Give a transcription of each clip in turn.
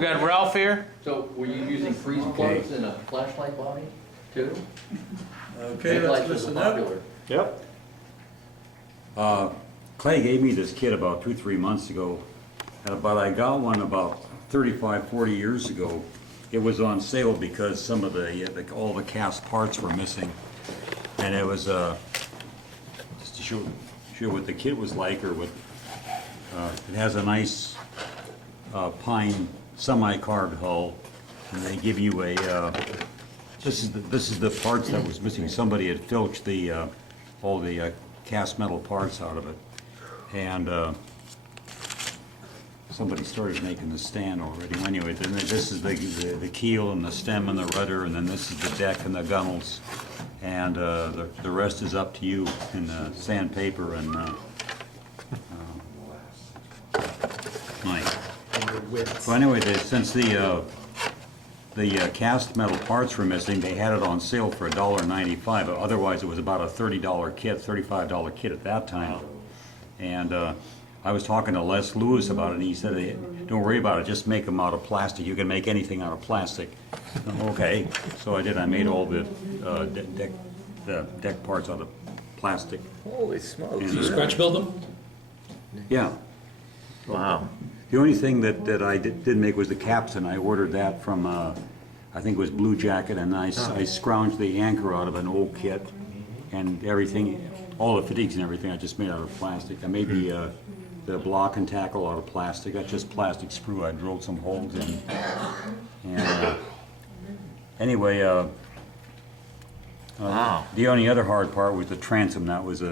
We got Ralph here. So were you using freeze plugs in a flashlight body too? Okay, let's listen up. Yep. Clay gave me this kit about 2-3 months ago, but I got one about 35-40 years ago. It was on sale because some of all the cast parts were missing, and it was just to show what the kit was like, or what it has a nice pine semi-carved hull, and they give you a this is the parts that was missing. Somebody had filched all the cast metal parts out of it, and somebody started making the stand already. Well, anyway, then this is the keel and the stem and the rudder, and then this is the deck and the gunnels, and the rest is up to you in sandpaper and Mike. So anyway, since the cast metal parts were missing, they had it on sale for $1.95. Otherwise, it was about a $30 kit, $35 kit at that time. And I was talking to Les Lewis about it, and he said, "Hey, don't worry about it, just make them out of plastic. You can make anything out of plastic." Okay, so I did. I made all the deck parts out of plastic. Holy smokes. And, You scratch build them? Yeah. Wow. The only thing that I didn't make was the caps, and I ordered that from, I think it was Blue Jacket, and I scrounged the anchor out of an old kit, and everything, all the fatigues and everything I just made out of plastic. I made the block and tackle out of plastic. That's just plastic sprue. I drilled some holes in. And anyway, Wow. the only other hard part was the transom. That was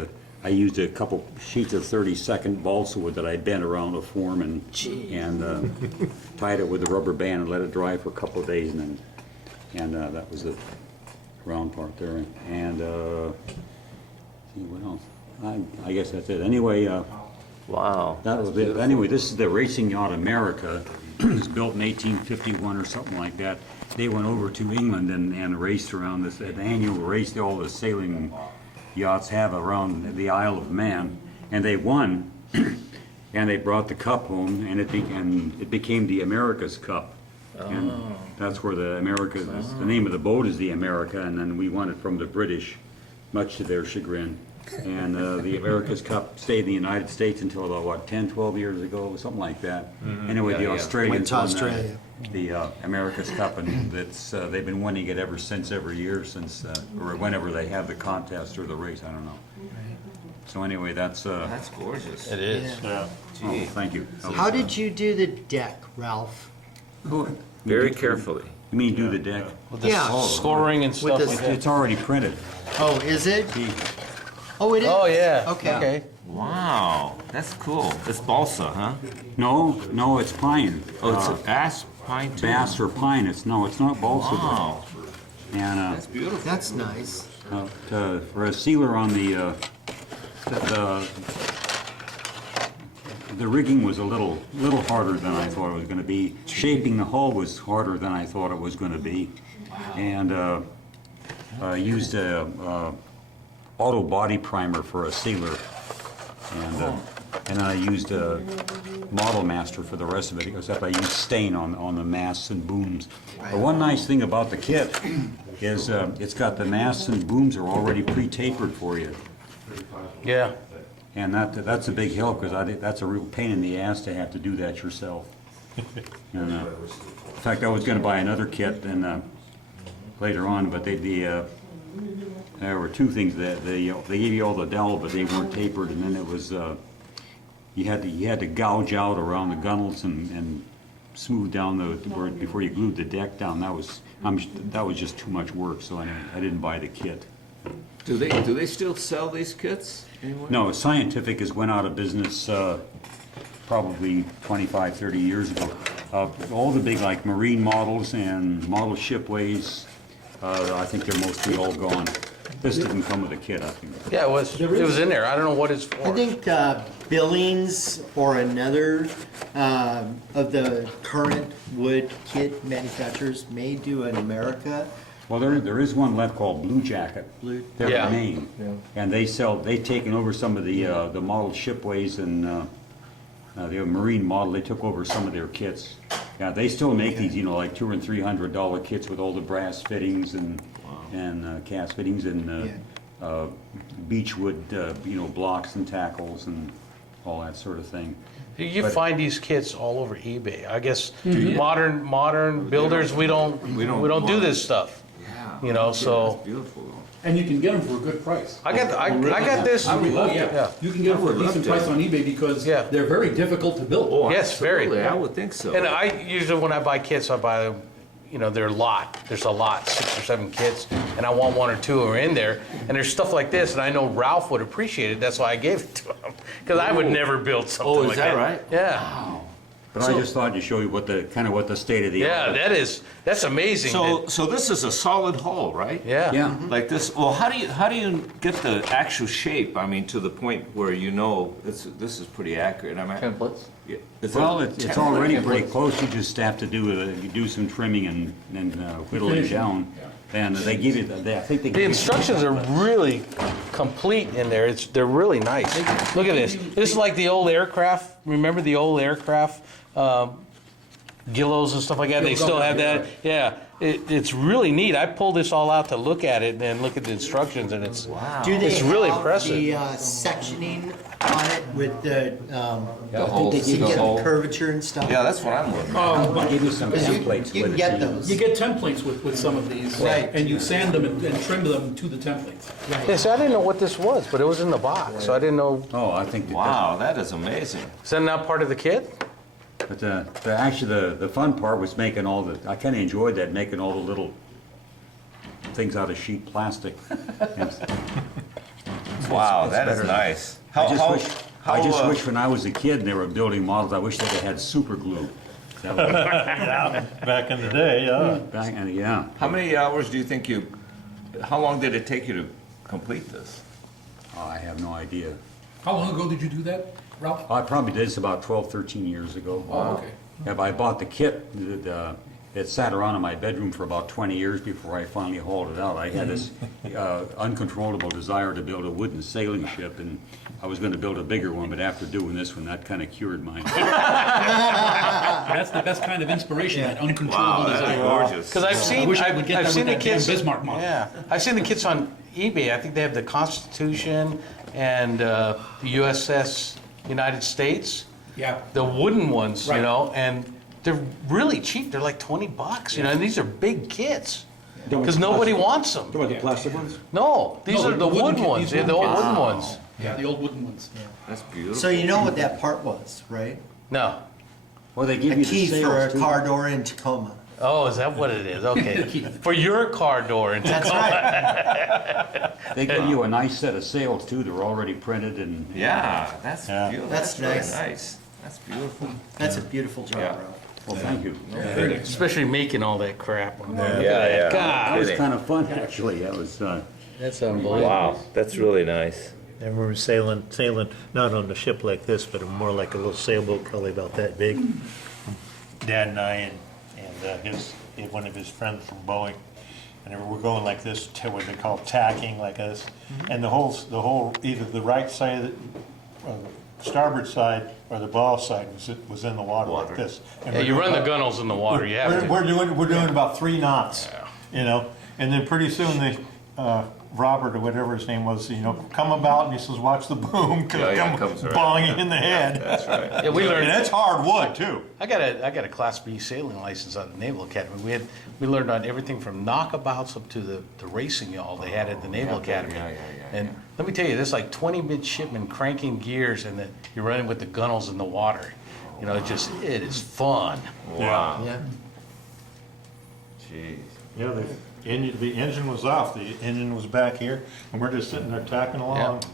I used a couple sheets of 32nd balsa wood that I bent around to form, and tied it with a rubber band and let it dry for a couple of days, and that was the round part there. And see what else? I guess that's it. Anyway, Wow. that was it. Anyway, this is the Racing Yacht America. It was built in 1851 or something like that. They went over to England and raced around this an annual race. All the sailing yachts have around the Isle of Man, and they won, and they brought the cup home, and it became the America's Cup. And that's where the name of the boat is the America, and then we won it from the British, much to their chagrin. And the America's Cup stayed in the United States until about, what, 10, 12 years ago, something like that. Anyway, the Australians won the America's Cup, and they've been winning it ever since, every year since, or whenever they have the contest or the race, I don't know. So anyway, that's gorgeous. It is. Yeah. oh, thank you. How did you do the deck, Ralph? Very carefully. You mean do the deck? With the Yeah. scoring and stuff With like the- that. It's already printed. Oh, is it? Oh, it is? Oh, yeah. Okay. Wow. That's cool. It's balsa, huh? No, it's pine. Oh, it's a bass pine too? Bass or pine. It's not balsa. Wow. And That's beautiful. That's nice. for a sealer on the rigging was a little harder than I thought it was going to be. Shaping the hull was harder than I thought it was going to be. And I used a auto body primer for a sealer, and I used a Model Master for the rest of it, except I used stain on the masts and booms. But one nice thing about the kit is it's got the masts and booms are already pre-tapered for you. Yeah. And that's a big help, because that's a real pain in the ass to have to do that yourself. And, in fact, I was going to buy another kit and later on, but there were two things that they gave you all the dowel, but they weren't tapered, and then it was you had to gouge out around the gunnels and smooth down before you glued the deck down. That was just too much work, so I didn't buy the kit. Do they still sell these kits anywhere? No, Scientific has went out of business probably 25, 30 years ago. All the big like marine models and model shipways, I think they're mostly all gone. This didn't come with a kit, I think. Yeah, it was in there. I don't know what it's for. I think Billings or another of the current wood kit manufacturers may do in America. Well, there is one left called Blue Jacket. They're Yeah. in Maine. And they've taken over some of the model shipways and the marine model. They took over some of their kits. Yeah, they still make these, like $200 and $300 kits with all the brass fittings and cast fittings and beechwood, blocks and tackles and all that sort of thing. You find these kits all over eBay. I guess modern builders, we don't do this stuff. Yeah. So That's beautiful. Though. And you can get them for a good price. I got this. Yeah. You can get them for a would love decent to. price on eBay because Yeah. they're very difficult to build. Oh, Yes, very. absolutely. I would think so. And I usually, when I buy kits, I buy them, they're a lot. There's a lot, 6 or 7 kits, and I want 1 or 2 are in there. And there's stuff like this, and I know Ralph would appreciate it. That's why I gave it to him, because I would never build something Oh, is like that that. right? Yeah. But I just thought to show you what the state of the Yeah, art. that's amazing. So this is a solid hull, right? Yeah. Yeah. Like this. Well, how do you get the actual shape? I mean, to the point where this is pretty accurate. I mean, Templates. yeah, it's Well, a it's template. already pretty close. You just have to do some trimming and whittle it down. And they give you, I think they give The you. instructions are really complete in there. They're really nice. Look at this. This is like the old aircraft. Remember the old aircraft gillos and stuff like that? They still have that. Yeah. It's really neat. I pulled this all out to look at it and look at the instructions, and it's Do they It's really have impressive. the sectioning on it with the holes, you the get hole. curvature and stuff? Yeah, that's what I'm looking at. They give you some templates. You with can it. get those. You get templates with some of these. Right. And you sand them and trim them to the templates. Yeah, so I didn't know what this was, but it was in the box, so I didn't know. Oh, I think that. Wow, that is amazing. Is that not part of the kit? But actually, the fun part was making I kind of enjoyed that, making all the little things out of sheet plastic. Wow, that is nice. I just wish when I was a kid and they were building models, I wish they had super glue. That was Back in the day, yeah. back, and yeah. How many hours do you think how long did it take you to complete this? Oh, I have no idea. How long ago did you do that, Ralph? I probably did this about 12, 13 years ago. Oh, okay. Yeah, but I bought the kit. It sat around in my bedroom for about 20 years before I finally hauled it out. I had this uncontrollable desire to build a wooden sailing ship, and I was going to build a bigger one, but after doing this one, that kind of cured mine. That's the best kind of inspiration, that uncontrollable Wow, that's desire. gorgeous. Because I wish I would get that seen with the that damn kits. Bismarck model. Yeah, I've seen the kits on eBay. I think they have the Constitution and the USS United States, Yeah. the wooden ones, Right. and they're really cheap. They're like $20, and these are big kits because nobody wants them. What, the plastic ones? No, these No, are the wooden kit- ones. these Yeah, the wooden old kits. wooden ones. Yeah, the old wooden ones. That's beautiful. So you know what that part was, right? No. Well, they give A you the key for sails a too. car door in Tacoma. Oh, is that what it is? Okay. For your car door. And That's right. They give you a nice set of sails too. They're already printed and. Yeah, that's Yeah. beautiful. That's really nice. nice. That's beautiful. That's a beautiful job, Yeah. Ralph. Well, thank you. especially making all that crap on there. Yeah. That was kind of fun, actually. That was. That's unbelievable. Wow, that's really nice. I remember sailing, not on a ship like this, but more like a little sailboat, probably about that big. Dad and I and one of his friends from Boeing, and we're going like this to what they call tacking, like this, and the whole either the right side, or the starboard side, or the bow side was in the water like this. And Yeah, we're you doing run the about- gunnels in the water. You have to. We're doing about 3 knots, and then pretty soon Robert or whatever his name was, come about and he says, watch the boom, Yeah, come comes right. bong you in the head. That's right. Yeah, we And learned. that's hard wood too. I got a Class B sailing license out of the Naval Academy. We learned on everything from knockabouts up to the racing yawl they had at the Naval Academy. yeah. And let me tell you, there's like 20 midshipmen cranking gears, and you're running with the gunnels in the water. It is fun. Wow. Yeah. Jeez. Yeah, the engine was off, the engine was back here, and we're just sitting there tacking along. Yeah.